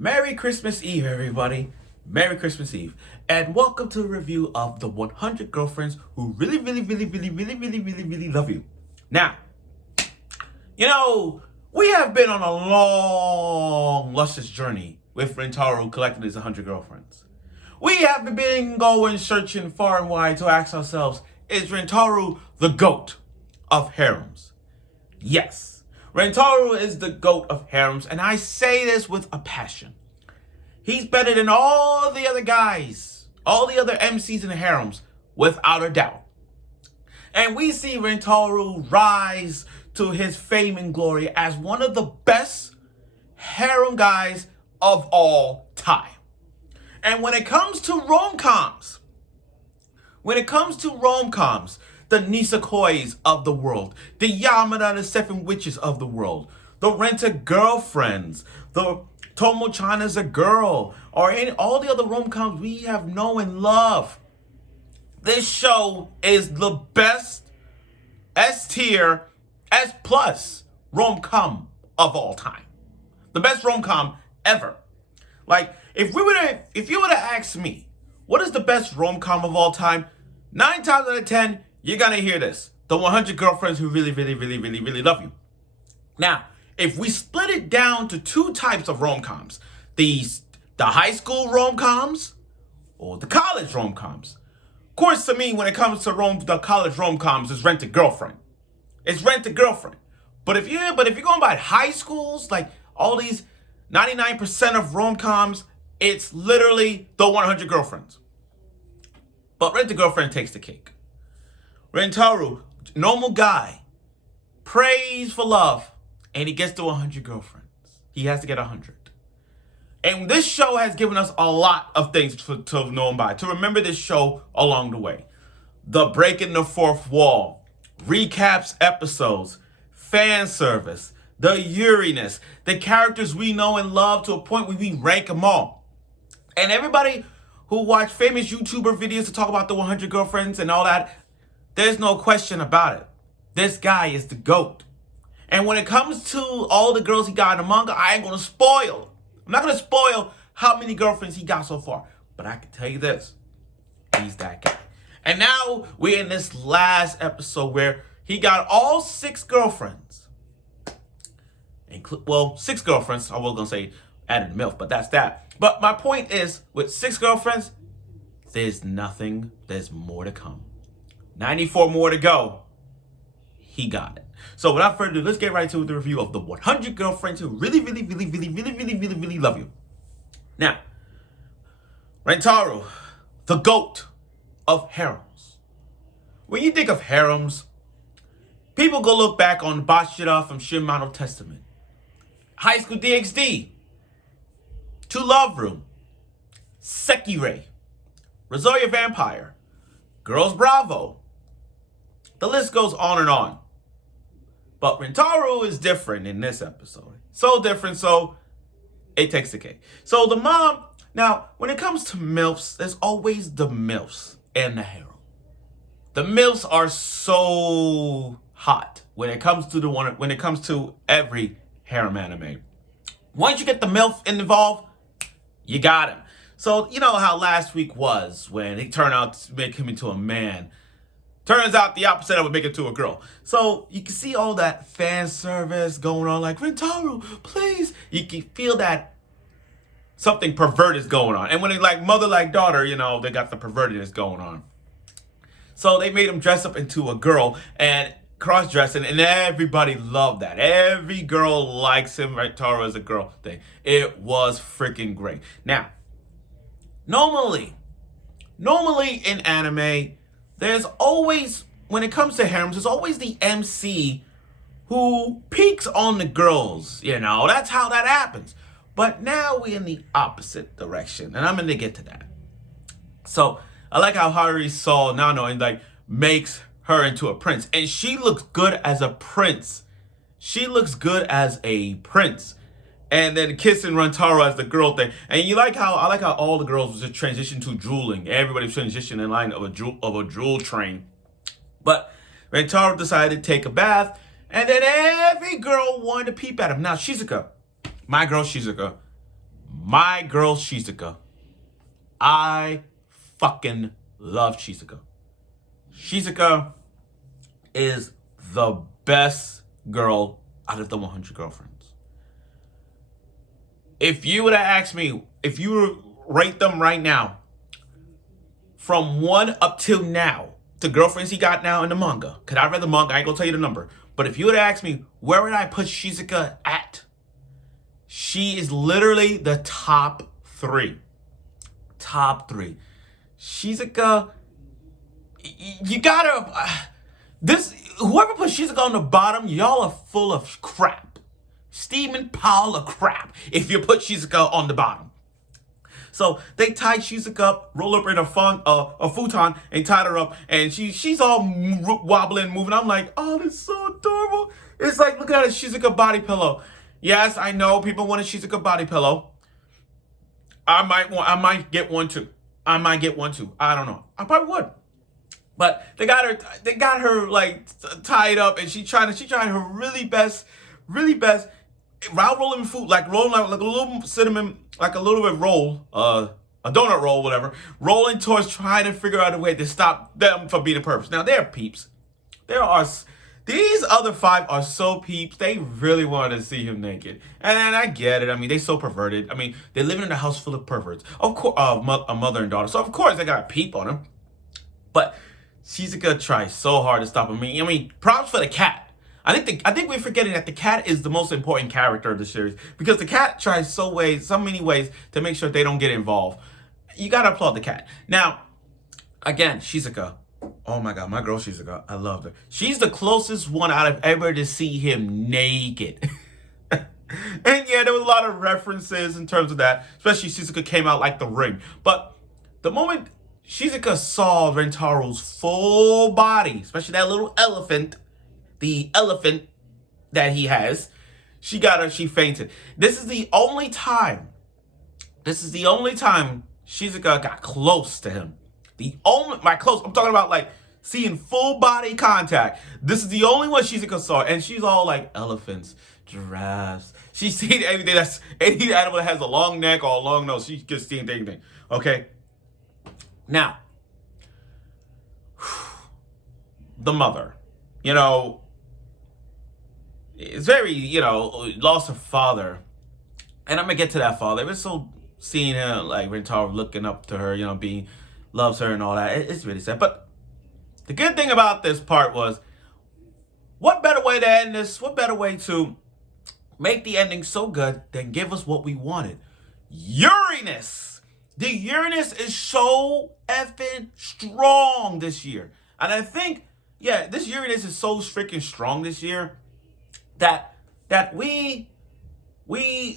Merry Christmas Eve, everybody. Merry Christmas Eve. And welcome to the review of the 100 Girlfriends Who Really Love You. Now, we have been on a long, luscious journey with Rentaro collecting his 100 girlfriends. We have been going searching far and wide to ask ourselves, is Rentaro the GOAT of harems? Yes. Rentaro is the GOAT of harems, and I say this with a passion. He's better than all the other guys, all the other MCs in the harems, without a doubt. And we see Rentaro rise to his fame and glory as one of the best harem guys of all time. And when it comes to rom-coms, the Nisakois of the world, the Yamada the Seven Witches of the world, the Rent-A-Girlfriends, the Tomo-chan is a girl, or all the other rom-coms we have known and love. This show is the best S-tier, S+ rom-com of all time. The best rom-com ever. Like, if you were to ask me, what is the best rom-com of all time? 9 times out of 10, you're gonna hear this. The 100 Girlfriends Who Really Love You. Now, if we split it down to two types of rom-coms, the high school rom-coms or the college rom-coms. Of course, to me, when it comes to the college rom-coms, it's Rent-A-Girlfriend. It's Rent-A-Girlfriend. But if you're going by high schools, like all these 99% of rom-coms, it's literally the 100 Girlfriends. But Rent-A-Girlfriend takes the cake. Rentaro, normal guy, prays for love, and he gets to 100 girlfriends. He has to get 100. And this show has given us a lot of things to know and by, to remember this show along the way. The breaking the fourth wall, recaps episodes, fan service, the Yuriness, the characters we know and love to a point where we rank them all. And everybody who watch famous YouTuber videos to talk about the 100 girlfriends and all that, there's no question about it. This guy is the GOAT. And when it comes to all the girls he got in the manga, I ain't gonna spoil. I'm not gonna spoil how many girlfriends he got so far. But I can tell you this, he's that guy. And now we're in this last episode where he got all 6 girlfriends. 6 girlfriends, I was gonna say added MILF, but that's that. But my point is, with 6 girlfriends, there's more to come. 94 more to go. He got it. So without further ado, let's get right to the review of the 100 Girlfriends Who Really Love You. Now, Rentaro, the GOAT of harems. When you think of harems, people go look back on Bashira from Shimano Testament, High School DxD, To Love Room, Sekirei, Rosario Vampire, Girls Bravo. The list goes on and on. But Rentaro is different in this episode. So different, so it takes the cake. So the mom, now, when it comes to MILFs, there's always the MILFs and the harem. The MILFs are so hot when it comes to every harem anime. Once you get the MILF involved, you got him. So you know how last week was when it turned out to make him into a man. Turns out the opposite of would make it to a girl. So you can see all that fan service going on, like, Rentaro, please. You can feel that something perverted is going on. And when they like mother like daughter, they got the pervertedness going on. So they made him dress up into a girl and cross-dressing, and everybody loved that. Every girl likes him, Rentaro as a girl thing. It was freaking great. Now, normally in anime, there's always, when it comes to harems, there's always the MC who peeks on the girls. That's how that happens. But now we're in the opposite direction, and I'm going to get to that. So I like how Hahari saw Nano and makes her into a prince, and she looks good as a prince. And then kissing Rentaro as the girl thing. And I like how all the girls just transitioned to drooling. Everybody transitioned in line of a drool train. But Rentaro decided to take a bath, and then every girl wanted to peep at him. Now Shizuka, my girl Shizuka, my girl Shizuka. I fucking love Shizuka. Shizuka is the best girl out of the 100 girlfriends. If you would have asked me, if you were to rate them right now, from 1 up till now, the girlfriends he got now in the manga, because I read the manga, I ain't gonna tell you the number, but if you would have asked me, where would I put Shizuka at? She is literally the top 3. Top 3. Shizuka, you gotta, whoever put Shizuka on the bottom, y'all are full of crap. Steaming pile of crap if you put Shizuka on the bottom. So they tied Shizuka up, roll up in a futon, and tied her up, and she's all wobbling, moving. I'm like, oh, that's so adorable. It's like, look at a Shizuka body pillow. Yes, I know people want a Shizuka body pillow. I might get one too. I don't know. I probably would. But they got her like tied up, and she tried her really best, rolling food, like rolling like a little cinnamon, like a little bit roll, a donut roll, whatever, rolling towards trying to figure out a way to stop them from being a perps. Now they're peeps. These other 5 are so peeps. They really wanted to see him naked, and I get it. I mean, they so perverted. I mean, they're living in a house full of perverts, of course, a mother and daughter. So of course they got a peep on him. But Shizuka tries so hard to stop him. I mean, props for the cat. I think we're forgetting that the cat is the most important character of the series, because the cat tries so many ways to make sure they don't get involved. You gotta applaud the cat. Now, again, Shizuka. Oh my god, my girl Shizuka. I love her. She's the closest one out of ever to see him naked. And yeah, there was a lot of references in terms of that, especially Shizuka came out like the ring. But the moment Shizuka saw Rentaro's full body, especially that little elephant, the elephant that he has, she fainted. This is the only time Shizuka got close to him. I'm talking about like seeing full body contact. This is the only one Shizuka saw, and she's all like elephants, giraffes. She's seen everything any animal that has a long neck or a long nose. She can see anything. Okay. Now, the mother, it's very, lost her father. And I'm gonna get to that father. It was so seeing her, like Rentaro looking up to her, loves her and all that. It's really sad. But the good thing about this part was, what better way to end this? What better way to make the ending so good than give us what we wanted? Uranus! The Uranus is so effing strong this year. And I think, this Uranus is so freaking strong this year that we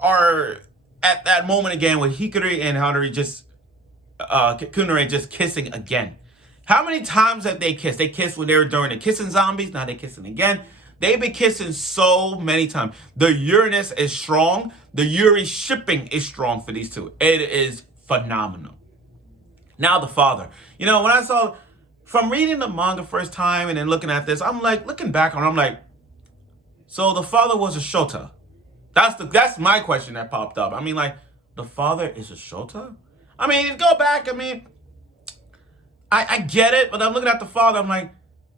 are at that moment again with Hikari and Hahari Kunare just kissing again. How many times have they kissed? They kissed when they were during the kissing zombies. Now they're kissing again. They've been kissing so many times. The Uranus is strong. The Yuri shipping is strong for these two. It is phenomenal. Now the father. When I saw, from reading the manga first time and then looking at this, I'm like, looking back on it, I'm like, so the father was a Shota. That's my question that popped up. I mean, like, the father is a Shota? I mean, go back, I get it, but I'm looking at the father, I'm like,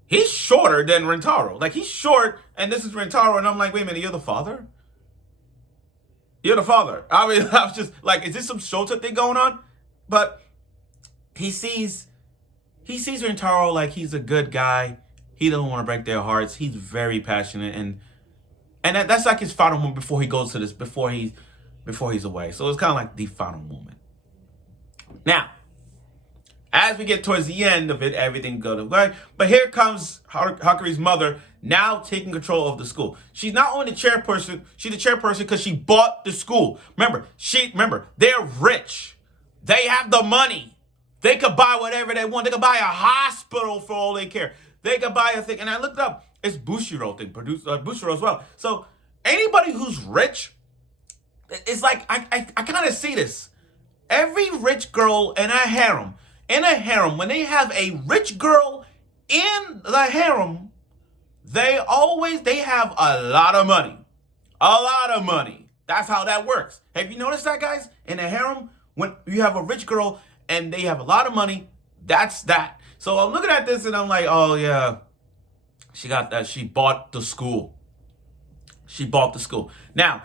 he's shorter than Rentaro. Like, he's short, and this is Rentaro, and I'm like, wait a minute, you're the father? You're the father. I mean, I was just like, is this some Shota thing going on? But he sees Rentaro like he's a good guy. He doesn't want to break their hearts. He's very passionate, and that's like his final moment before he goes to this, before he's away. So it's kind of like the final moment. Now, as we get towards the end of it, everything goes away. But here comes Hakari's mother, now taking control of the school. She's not only the chairperson, she's the chairperson because she bought the school. Remember, they're rich. They have the money. They could buy whatever they want. They could buy a hospital for all they care. They could buy a thing. And I looked up, it's Bushiro thing, produced Bushiro as well. So anybody who's rich, it's like, I kind of see this. Every rich girl in a harem, when they have a rich girl in the harem, they have a lot of money. A lot of money. That's how that works. Have you noticed that, guys? In a harem, when you have a rich girl and they have a lot of money, that's that. So I'm looking at this and I'm like, oh yeah, she got that. She bought the school. She bought the school. Now,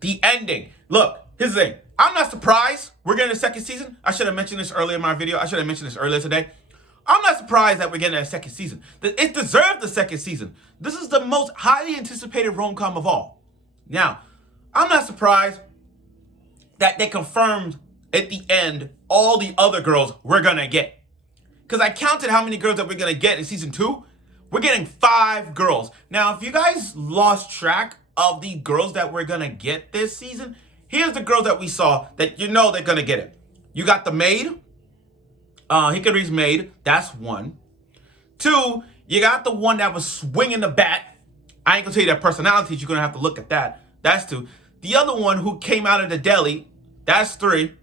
the ending. Look, here's the thing. I'm not surprised we're getting a second season. I should have mentioned this earlier in my video. I should have mentioned this earlier today. I'm not surprised that we're getting a second season. It deserved the second season. This is the most highly anticipated rom-com of all. Now, I'm not surprised that they confirmed at the end all the other girls we're gonna get. Because I counted how many girls that we're gonna get in season 2. We're getting 5 girls. Now, if you guys lost track of the girls that we're gonna get this season, here's the girls that we saw that you know they're gonna get it. You got the maid. Hikari's maid. That's 1. 2, you got the one that was swinging the bat. I ain't gonna tell you their personalities. You're gonna have to look at that. That's 2. The other one who came out of the deli. That's 3.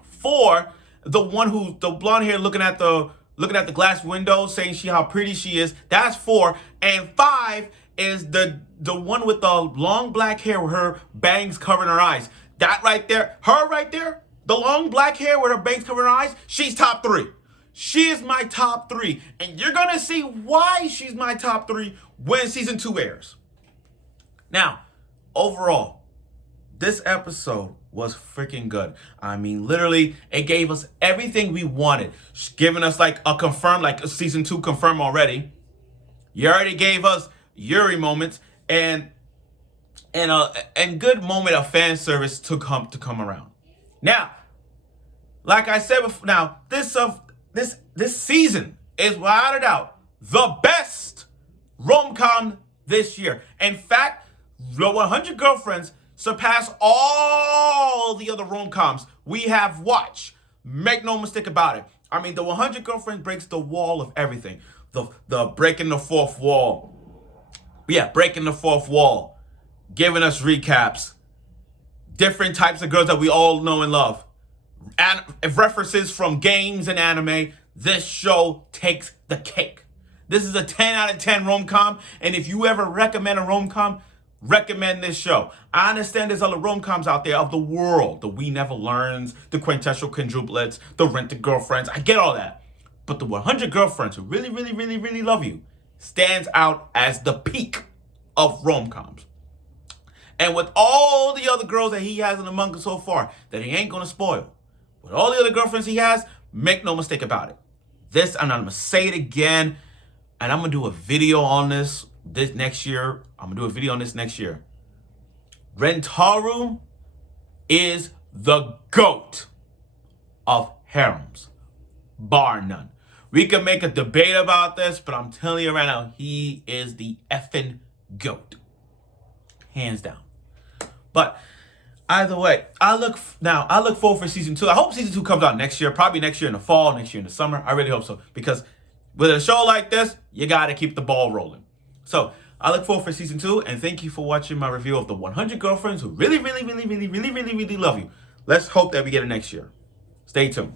4, the one who the blonde hair looking at the glass window saying how pretty she is. That's 4. And 5 is the one with the long black hair with her bangs covering her eyes. That right there, her right there, the long black hair with her bangs covering her eyes, she's top 3. She is my top 3. And you're going to see why she's my top 3 when season 2 airs. Now, overall, this episode was freaking good. I mean, literally, it gave us everything we wanted. Giving us like a confirmed, like a season 2 confirmed already. You already gave us Yuri moments and good moment of fan service to come around. Now, like I said before, now this season is without a doubt the best rom-com this year. In fact, the 100 Girlfriends surpass all the other rom-coms we have watched. Make no mistake about it. I mean, the 100 Girlfriends breaks the wall of everything. The breaking the fourth wall. Yeah, breaking the fourth wall. Giving us recaps. Different types of girls that we all know and love. And references from games and anime. This show takes the cake. This is a 10 out of 10 rom-com. And if you ever recommend a rom-com, recommend this show. I understand there's other rom-coms out there of the world. The We Never Learns, the Quintessential Quadruplets, the Rented Girlfriends. I get all that. But the 100 Girlfriends who really, really, really, really love you stands out as the peak of rom-coms. And with all the other girls that he has in the manga so far that he ain't gonna spoil, with all the other girlfriends he has, make no mistake about it. This, and I'm gonna say it again, and I'm gonna do a video on this next year. Rentaro is the GOAT of harems, bar none. We can make a debate about this, but I'm telling you right now, he is the effing GOAT. Hands down. But either way, I look forward for season 2. I hope season 2 comes out next year, probably next year in the fall, next year in the summer. I really hope so, because with a show like this, you got to keep the ball rolling. So I look forward for season 2, and thank you for watching my review of the 100 Girlfriends who really, really, really, really, really, really, really love you. Let's hope that we get it next year. Stay tuned.